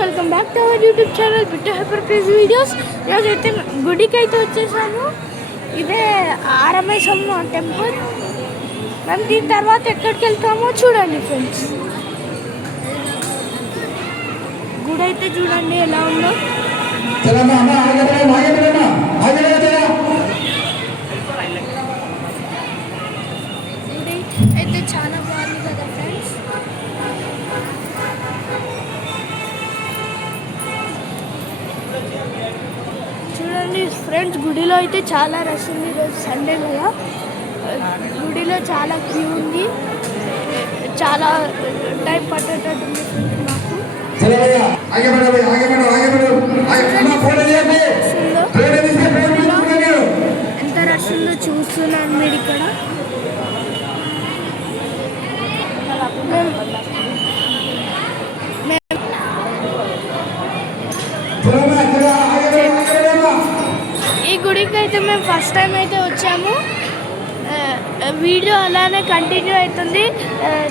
Welcome back to our YouTube channel బిట్ట hyper prize videos ఈరోజు అయితే గుడికి అయితే వచ్చేసాను ఇదే ఆరమేశమ్మ టెంపుల్. మేము దీని తర్వాత ఎక్కడికి వెళ్తామో చూడండి ఫ్రెండ్స్ గుడి అయితే చూడండి ఎలా ఉందో. గుడి అయితే చాలా చూడండి ఫ్రెండ్స్ గుడిలో అయితే చాలా రష్ ఉంది ఈరోజు సండే కదా. గుడిలో చాలా క్యూ ఉంది. చాలా టైం పట్టేటట్టు ఉంది ఎంత రష్ ఉందో చూస్తున్నాను మీరు ఇక్కడ. మేము- ఈ గుడికి అయితే మేము ఫస్ట్ టైం అయితే వచ్చాము. వీడియో అలానే కంటిన్యూ అవుతుంది.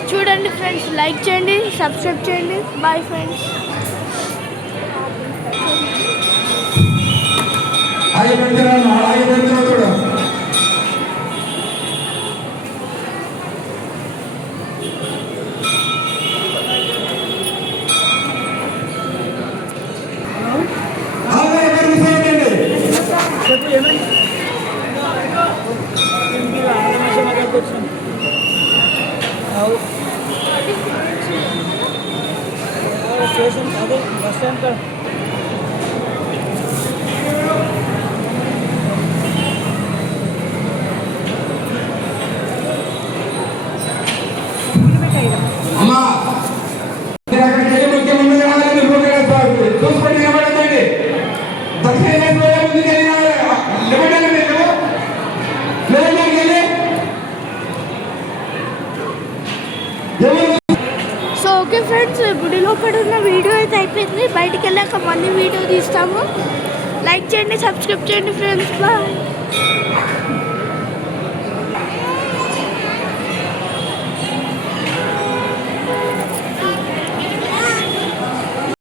చూడండి ఫ్రెండ్స్ లైక్ చేయండి సబ్స్క్రైబ్ చేయండి. బాయ్ ఫ్రెండ్స్ ఆగబడుతున్నా স্টেশন তাদের বাস স্ট্যান্ডটা ఓకే ఫ్రెండ్స్ గుడి లోపల ఉన్న వీడియో అయితే అయిపోయింది. బయటికి వెళ్ళాక మళ్ళీ వీడియో తీస్తాము. లైక్ చేయండి సబ్స్క్రైబ్ చేయండి ఫ్రెండ్స్. బాయ్.